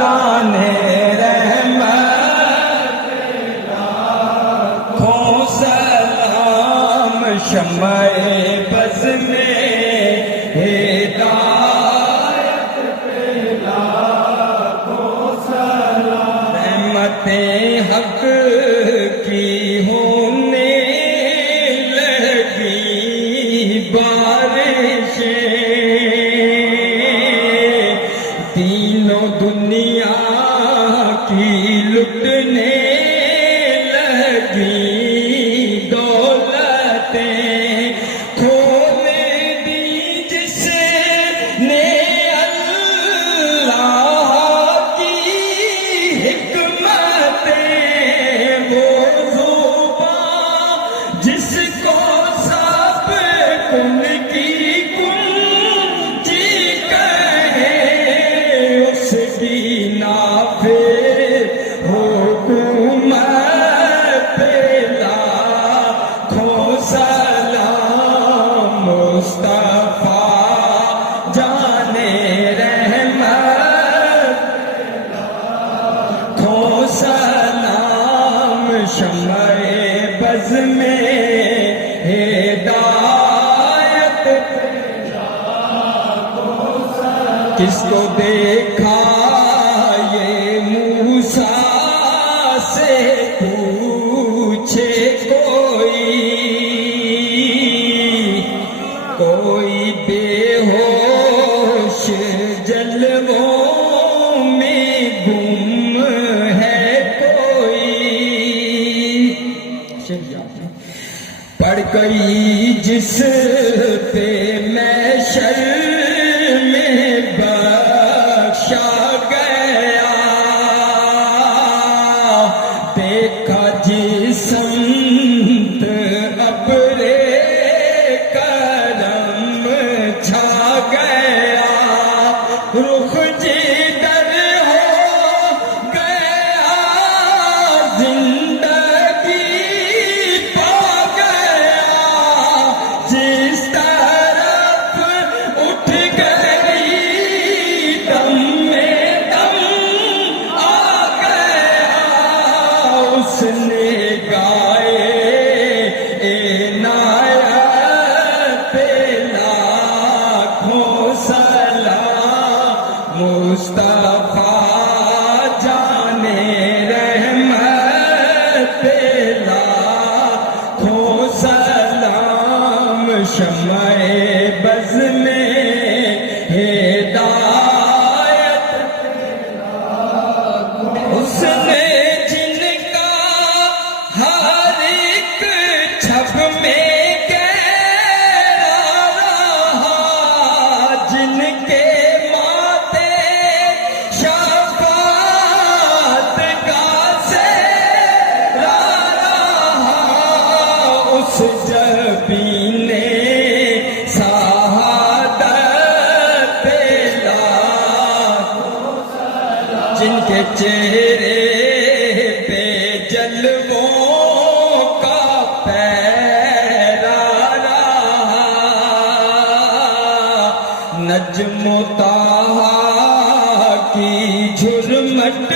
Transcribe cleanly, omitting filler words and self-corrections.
جانے رحمت لاکھوں سلام شمع بز میں ہدایت پہ لاکھوں سلام رحمت حق کی ہونے لگی بارشیں تینوں دنیا کی لٹنے لگی دولتیں کھونے دی جس نے اللہ کی حکمتیں وہ زبان جس کو سب کن کی کنجی کہے اس کی نافذ حکومت پہ لاکھوں سلام مصطفیٰ جانے رحمت لاکھوں سلام شمع بز میں ہدایت کس کو دیکھا یہ موسیٰ سے پوچھے کوئی بے ہوش جلووں میں گم ہے کوئی پڑ گئی جس پہ محشر میں بخشا گیا دیکھا جس سمت ابر کرم چھا گیا رخ جدھر ہو گیا زندگی پا گیا جس طرف اٹھ گئی دم میں دم آ گیا اس نے گائے عنایت پہ لاکھوں سلام مصطفیٰ جانے رحمت پہ لاکھوں سلام شمع بز میں ہدایت اس نے جن کا ہر ایک چھپ میں گہرا رہا جن کے ماتے شفاعت کا سہرا رہا اس جبی نے شہادت پہ لاکھوں جن کے چہرے پہ جلووں کا پیرا رہا نجم و طٰہٰ کی جھرمٹ